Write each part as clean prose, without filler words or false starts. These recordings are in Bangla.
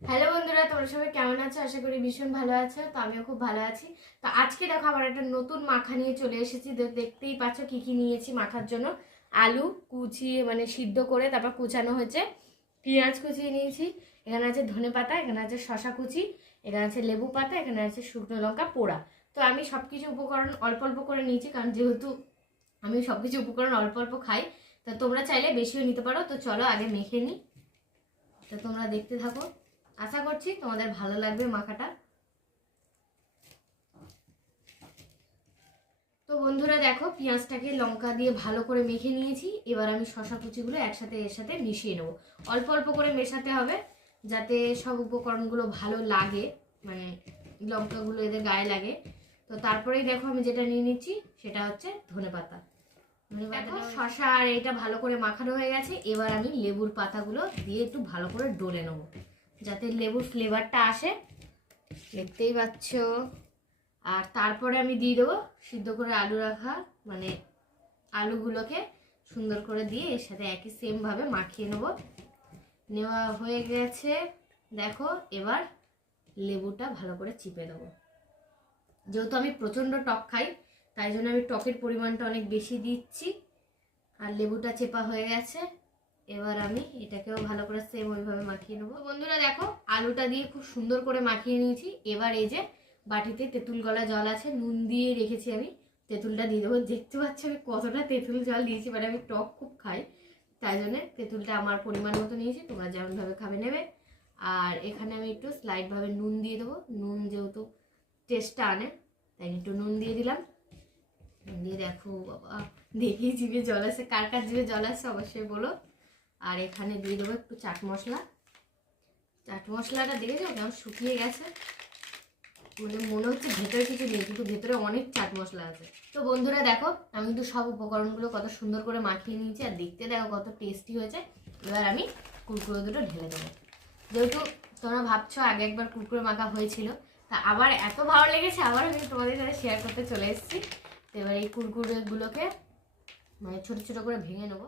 হ্যালো বন্ধুরা, তোমরা সবাই কেমন আছো? আশা করি ভীষণ ভালো আছো। তো আমিও খুব ভালো আছি। তো আজকে দেখো আবার একটা নতুন মাখা নিয়ে চলে এসেছি। দেখতেই পাচ্ছ কি কি নিয়েছি মাখার জন্য। আলু কুচিয়ে মানে সিদ্ধ করে তারপর কুচানো হয়েছে, পেঁয়াজ কুচিয়ে নিয়েছি, এখানে আছে ধনেপাতা, এখানে আছে শশা কুচি, এখানে আছে লেবু পাতা, এখানে আছে শুকনো লঙ্কা পোড়া। তো আমি সব কিছু উপকরণ অল্প অল্প করে নিয়েছি, কারণ যেহেতু আমি সব কিছু উপকরণ অল্প অল্প খাই। তো তোমরা চাইলে বেশিও নিতে পারো। তো চলো আগে মেখে নিই। তো তোমরা দেখতে থাকো, আশা করছি তোমাদের ভালো লাগবে মাখাটা। তো বন্ধুরা দেখো, পেঁয়াজটাকে লঙ্কা দিয়ে ভালো করে মেখে নিয়েছি। এবার আমি শশা কুচিগুলো একসাথে এর সাথে মিশিয়ে নেবো। অল্প অল্প করে মেশাতে হবে যাতে সব উপকরণগুলো ভালো লাগে, মানে লঙ্কাগুলো এদের গায়ে লাগে। তো তারপরেই দেখো আমি যেটা নিয়ে নিচ্ছি সেটা হচ্ছে ধনেপাতা। দেখো শশা আর এটা ভালো করে মাখানো হয়ে গেছে। এবার আমি লেবুর পাতাগুলো দিয়ে একটু ভালো করে ডলে নেবো যাতে লেবুর ফ্লেভারটা আসে। দেখতেই পাচ্ছ। আর তারপরে আমি দিয়ে দেবো সিদ্ধ করে আলু রাখা, মানে আলুগুলোকে সুন্দর করে দিয়ে এর সাথে একই সেমভাবে মাখিয়ে নেওয়া হয়ে গেছে। দেখো এবার লেবুটা ভালো করে চিপে দেবো। যেহেতু আমি প্রচণ্ড টক খাই, তাই জন্য আমি টকের পরিমাণটা অনেক বেশি দিচ্ছি। আর লেবুটা চেপা হয়ে গেছে। এবার আমি এটাকেও ভালো করে সেম ওইভাবে মাখিয়ে নেবো। বন্ধুরা দেখো, আলুটা দিয়ে খুব সুন্দর করে মাখিয়ে নিয়েছি। এবার এই যে বাটিতে তেঁতুল গলা জল আছে, নুন দিয়ে রেখেছি আমি, তেঁতুলটা দিয়ে দেবো। দেখতে পাচ্ছি আমি কতটা তেঁতুল জল দিয়েছি, মানে আমি টক খুব খাই, তাই জন্য তেঁতুলটা আমার পরিমাণ মতো নিয়েছি, তোমরা যেমনভাবে খাবে নেবে। আর এখানে আমি একটু স্লাইডভাবে নুন দিয়ে দেবো। নুন যেহেতু টেস্টটা আনে, তাই একটু নুন দিয়ে দিলাম। দিয়ে দেখো বাবা, দেখেই জিভে জল আসে। কার কার জিভে জল আসছে অবশ্যই বলো। আর এখানে দিয়ে দেবো একটু চাট মশলা। চাট মশলাটা দেখেছো কেমন শুকিয়ে গেছে, মানে মনে হচ্ছে ভেতরে কিছু নেই, কিন্তু ভেতরে অনেক চাট মশলা আছে। তো বন্ধুরা দেখো, আমি কিন্তু সব উপকরণগুলো কত সুন্দর করে মাখিয়ে নিয়েছি, আর দেখতে দেখো কত টেস্টি হয়েছে। এবার আমি কুরকুরে দুটো ঢেলে দেবো। যেহেতু তোমরা ভাবছো আগে একবার কুরকুরে মাখা হয়েছিল, তা আবার এত ভালো লেগেছে, আবার আমি তোমাদের সাথে শেয়ার করতে চলে এসেছি। তো এবার এই কুরকুরেগুলোকে মানে ছোট ছোট করে ভেঙে নেবো।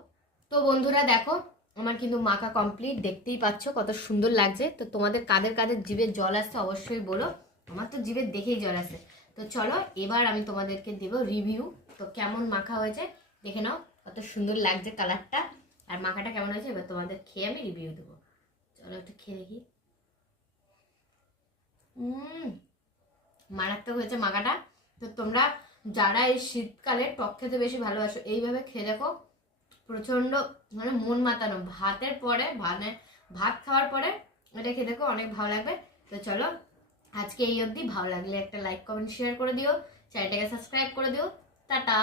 তো বন্ধুরা দেখো, আমার কিন্তু মাখা কমপ্লিট। দেখতেই পাচ্ছ কত সুন্দর লাগছে। তো তোমাদের কাদের কাদের জিভে জল আসছে অবশ্যই বলো। আমার তো জিভে দেখেই জল আসে। তো চলো এবার আমি তোমাদেরকে দেবো রিভিউ। তো কেমন মাখা হয়েছে দেখে নাও, কত সুন্দর লাগছে কালারটা, আর মাখাটা কেমন হয়েছে এবার তোমাদের খেয়ে আমি রিভিউ দেবো। চলো একটু খেয়ে দেখি। মারাত্মক হয়েছে মাখাটা। তো তোমরা যারা এই শীতকালে টক খেতে বেশি ভালোবাসো, এইভাবে খেয়ে দেখো। প্রচণ্ড মানে মন মাতানো, ভাতের পরে মানে ভাত খাওয়ার পরে এটা খেয়ে দেখো, অনেক ভালো লাগবে। তো চলো আজকে এই অবধি। ভালো লাগলে একটা লাইক কমেন্ট শেয়ার করে দিও, চ্যানেলটাকে সাবস্ক্রাইব করে দিও। টাটা।